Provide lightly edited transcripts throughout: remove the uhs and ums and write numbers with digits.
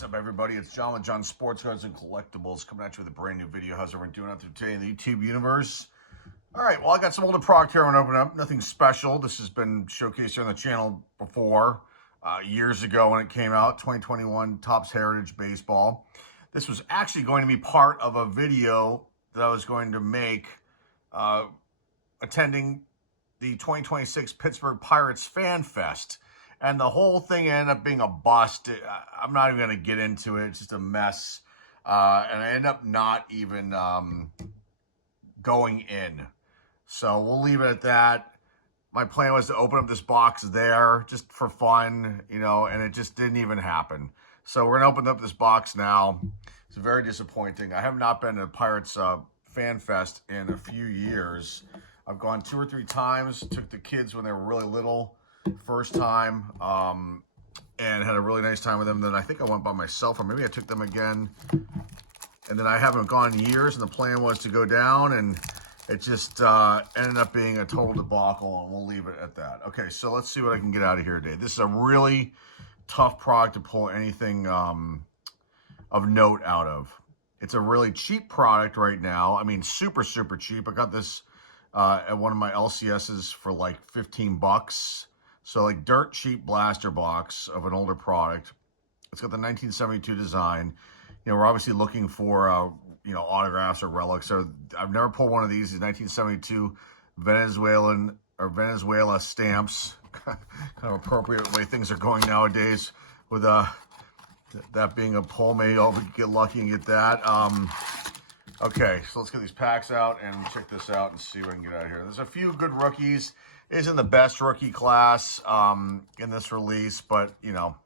What's up, everybody? It's John with John Sports Cards and Collectibles coming at you with a brand new video. How's everyone doing out there today in the YouTube universe? All right, well, I got some older product here I want to open up. Nothing special. This has been showcased here on the channel before, years ago when it came out, 2021 Topps Heritage Baseball. This was actually going to be part of a video that I was going to make attending the 2026 Pittsburgh Pirates Fan Fest. And the whole thing ended up being a bust. I'm not even going to get into it. It's just a mess. And I ended up not even going in. So we'll leave it at that. My plan was to open up this box there just for fun, you know, and it just didn't even happen. So we're going to open up this box now. It's very disappointing. I have not been to Pirates Fan Fest in a few years. I've gone 2 or 3 times. Took the kids when they were really little. First time, and had a really nice time with them. Then I think I went by myself, or maybe I took them again. And then I haven't gone in years, and the plan was to go down, and it just ended up being a total debacle, and we'll leave it at that. Okay, so let's see what I can get out of here today. This is a really tough product to pull anything of note out of. It's a really cheap product right now. I mean, super, super cheap. I got this at one of my LCSs for like 15 bucks. So like dirt cheap blaster box of an older product. It's got the 1972 design. You know, we're obviously looking for, you know, autographs or relics. So I've never pulled one of these 1972 Venezuela stamps. Kind of appropriate the way things are going nowadays with that being a pull. Maybe I'll get lucky and get that. Okay, so let's get these packs out and check this out and see what I can get out of here. There's a few good rookies. It isn't the best rookie class in this release, but, you know,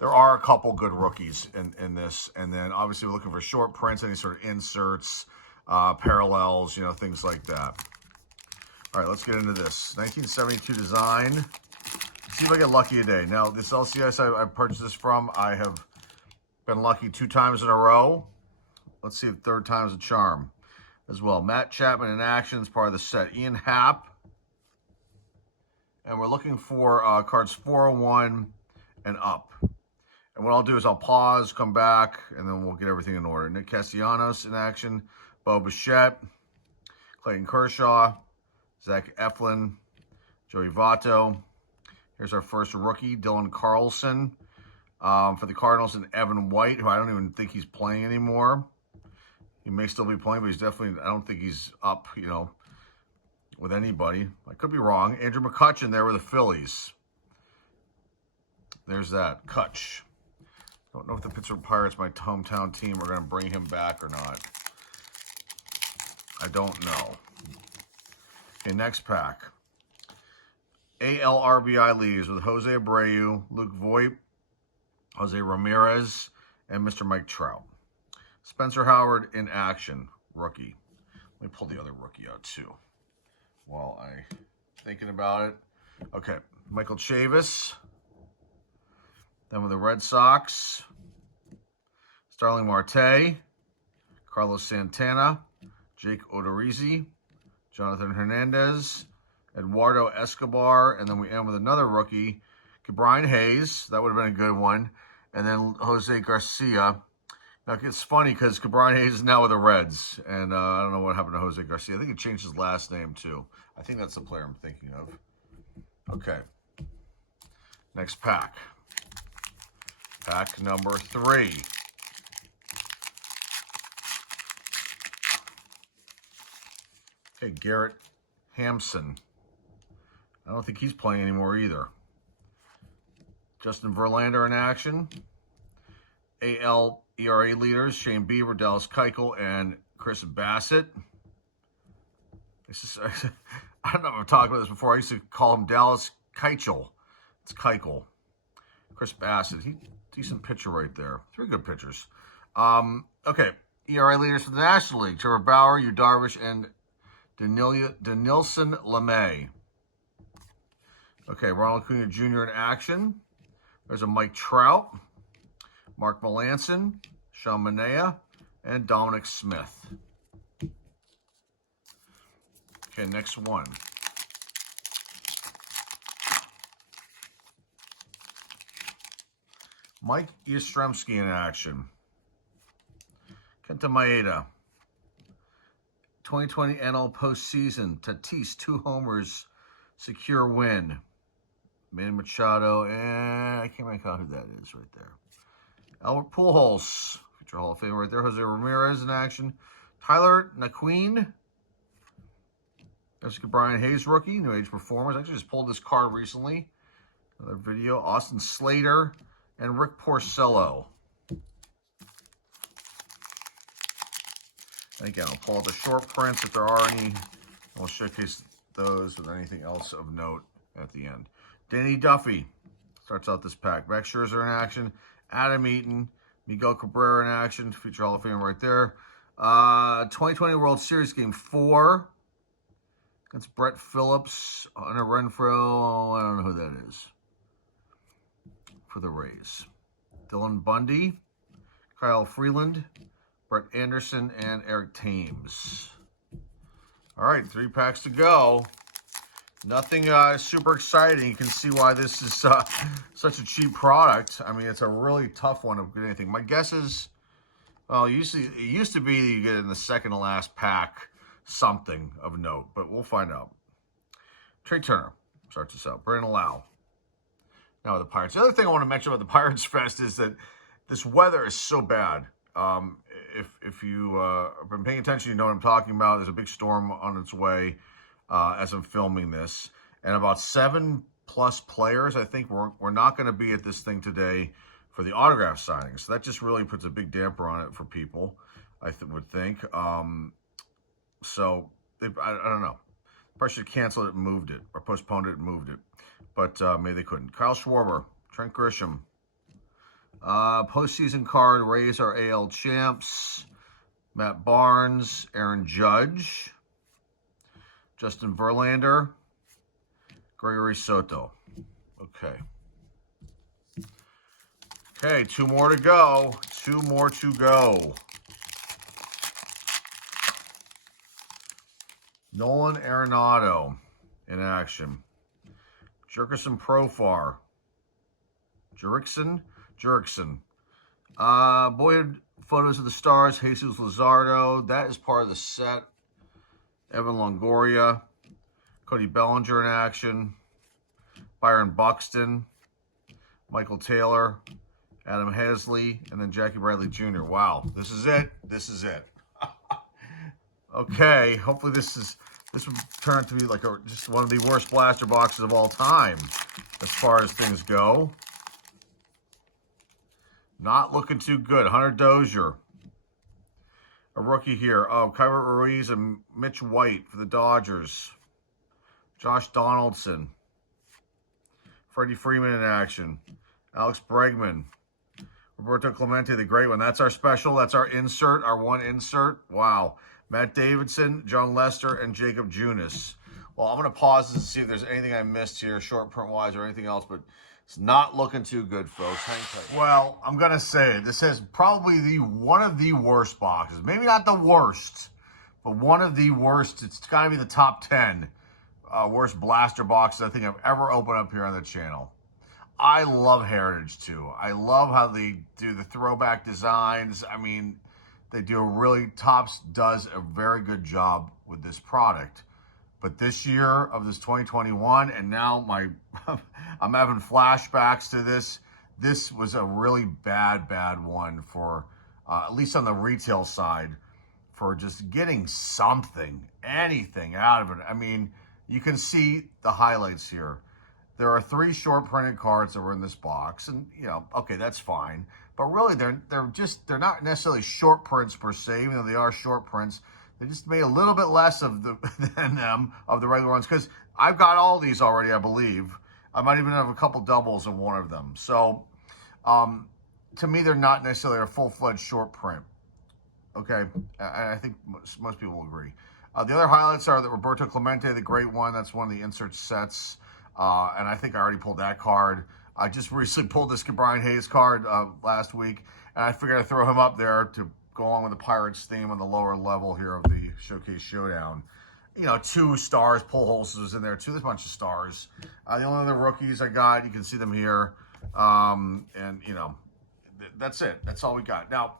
there are a couple good rookies in this. And then, obviously, we're looking for short prints, any sort of inserts, parallels, you know, things like that. All right, let's get into this. 1972 design. See if I get lucky today. Now, this LCS I purchased this from, I have been lucky 2 times in a row. Let's see if third time's a charm as well. Matt Chapman in action is part of the set. Ian Happ. And we're looking for cards 401 and up. And what I'll do is I'll pause, come back, and then we'll get everything in order. Nick Castellanos in action. Bo Bichette. Clayton Kershaw. Zach Eflin. Joey Votto. Here's our first rookie, Dylan Carlson. For the Cardinals, and Evan White, who I don't even think he's playing anymore. He may still be playing, but he's definitely, I don't think he's up, you know, with anybody. I could be wrong. Andrew McCutchen there with the Phillies. There's that. Kutch. Don't know if the Pittsburgh Pirates, my hometown team, are going to bring him back or not. I don't know. Okay, next pack. AL RBI leads with Jose Abreu, Luke Voigt, Jose Ramirez, and Mr. Mike Trout. Spencer Howard in action, rookie. Let me pull the other rookie out too while I'm thinking about it. Okay, Michael Chavis. Then with the Red Sox, Starling Marte, Carlos Santana, Jake Odorizzi, Jonathan Hernandez, Eduardo Escobar, and then we end with another rookie, Brian Hayes. That would have been a good one. And then Jose Garcia. Now, it's funny because Brian Hayes is now with the Reds. And I don't know what happened to Jose Garcia. I think he changed his last name, too. I think that's the player I'm thinking of. Okay. Next pack. Pack number 3. Okay, Garrett Hampson. I don't think he's playing anymore either. Justin Verlander in action. AL ERA leaders, Shane Bieber, Dallas Keuchel, and Chris Bassett. I don't know if I've talked about this before. I used to call him Dallas Keuchel. It's Keuchel. Chris Bassett. Decent pitcher right there. 3 good pitchers. Okay. ERA leaders for the National League. Trevor Bauer, Yu Darvish, and Denilson LeMay. Okay, Ronald Acuna Jr. in action. There's a Mike Trout, Mark Melanson, Sean Manaea, and Dominic Smith. Okay, next one. Mike Yastrzemski in action. Kenta Maeda. 2020 NL postseason. Tatis, 2 homers, secure win. Manny Machado, and I can't make out who that is right there. Albert Pujols, future Hall of Famer right there. Jose Ramirez in action. Tyler Naquin. Jessica Brian Hayes rookie, New Age Performers. I actually just pulled this card recently. Another video. Austin Slater and Rick Porcello. Again, I'll pull out the short prints if there are any. I'll showcase those with anything else of note at the end. Danny Duffy starts out this pack. Max Scherzer in action. Adam Eaton. Miguel Cabrera in action. Future Hall of Fame right there. 2020 World Series Game 4 against Brett Phillips. Hunter Renfroe. I don't know who that is. For the Rays. Dylan Bundy. Kyle Freeland. Brett Anderson and Eric Thames. All right, 3 packs to go. Nothing super exciting. You can see why this is such a cheap product. I mean, it's a really tough one to get anything. My guess is, well, it used to be you get in the second to last pack something of note, but we'll find out. Trey Turner starts us out. Brandon Lau. Now the Pirates. The other thing I want to mention about the Pirates Fest is that this weather is so bad. If you have been paying attention, you know what I'm talking about. There's a big storm on its way as I'm filming this. And about 7+ players, I think, we're not going to be at this thing today for the autograph signing. So that just really puts a big damper on it for people, I would think. So I don't know. Probably should have canceled it and moved it, or postponed it and moved it. But maybe they couldn't. Kyle Schwarber, Trent Grisham. Postseason card, Rays are AL champs. Matt Barnes, Aaron Judge, Justin Verlander, Gregory Soto. Okay. Okay, 2 more to go. 2 more to go. Nolan Arenado in action. Jurickson Profar. Jurickson. Boyhood photos of the stars. Jesus Luzardo. That is part of the set. Evan Longoria. Cody Bellinger in action. Byron Buxton. Michael Taylor. Adam Hasley. And then Jackie Bradley Jr. Wow. This is it. This is it. Okay. Hopefully this would turn out to be like just one of the worst blaster boxes of all time as far as things go. Not looking too good. Hunter Dozier. A rookie here. Oh, Kyler Ruiz and Mitch White for the Dodgers. Josh Donaldson. Freddie Freeman in action. Alex Bregman. Roberto Clemente, the great one. That's our special. That's our insert, our one insert. Wow. Matt Davidson, John Lester, and Jacob Junis. Well, I'm going to pause this and see if there's anything I missed here, short print-wise or anything else, but it's not looking too good, folks. Hang tight. Well, I'm going to say this is probably one of the worst boxes. Maybe not the worst, but one of the worst. It's got to be the top 10 worst blaster boxes I think I've ever opened up here on the channel. I love Heritage, too. I love how they do the throwback designs. I mean, they do Topps does a very good job with this product. But this year of this 2021, and now I'm having flashbacks to this. This was a really bad one for, at least on the retail side, for just getting anything out of it. I mean, you can see the highlights here. There are 3 short printed cards that were in this box, and okay, that's fine. But really, they're not necessarily short prints per se, even though they are short prints. They just made a little bit less of the regular ones, because I've got all these already, I believe. I might even have a couple doubles of one of them. So, to me, they're not necessarily a full-fledged short print. Okay, I think most people will agree. The other highlights are that Roberto Clemente, the great one. That's one of the insert sets, and I think I already pulled that card. I just recently pulled this Brian Hayes card last week, and I figured I'd throw him up there to go along with the Pirates theme on the lower level here of the Showcase Showdown. 2 stars. Pujols is in there too. There's a bunch of stars. The only other rookies I got, you can see them here. And, that's it. That's all we got. Now,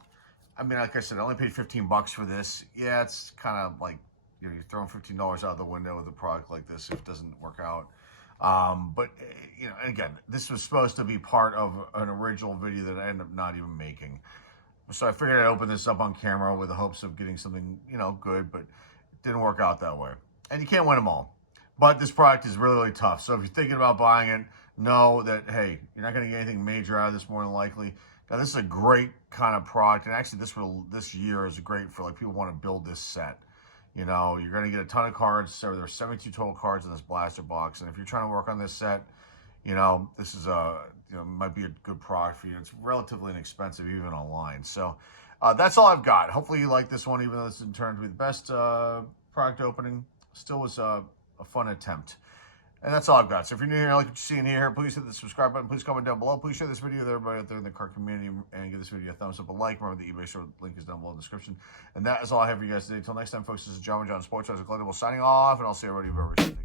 I mean, like I said, I only paid $15 for this. Yeah, it's kind of like, you're throwing $15 out of the window with a product like this if it doesn't work out. But, and again, this was supposed to be part of an original video that I ended up not even making. So I figured I'd open this up on camera with the hopes of getting something, good, but it didn't work out that way. And you can't win them all. But this product is really, really tough. So if you're thinking about buying it, know that, hey, you're not going to get anything major out of this more than likely. Now, this is a great kind of product. And actually, this year is great for, like, people who want to build this set. You're going to get a ton of cards. So there's 72 total cards in this blaster box. And if you're trying to work on this set, this is might be a good product for you. It's relatively inexpensive, even online. So that's all I've got. Hopefully you like this one, even though this didn't turn out to be the best product opening. Still was a fun attempt. And that's all I've got. So if you're new here and like what you're seeing here, please hit the subscribe button. Please comment down below. Please share this video with everybody out there in the car community and give this video a thumbs up, a like. Remember the eBay store link is down below in the description. And that is all I have for you guys today. Until next time, folks, this is John Sports. I was Collectible signing off, and I'll see everybody very soon.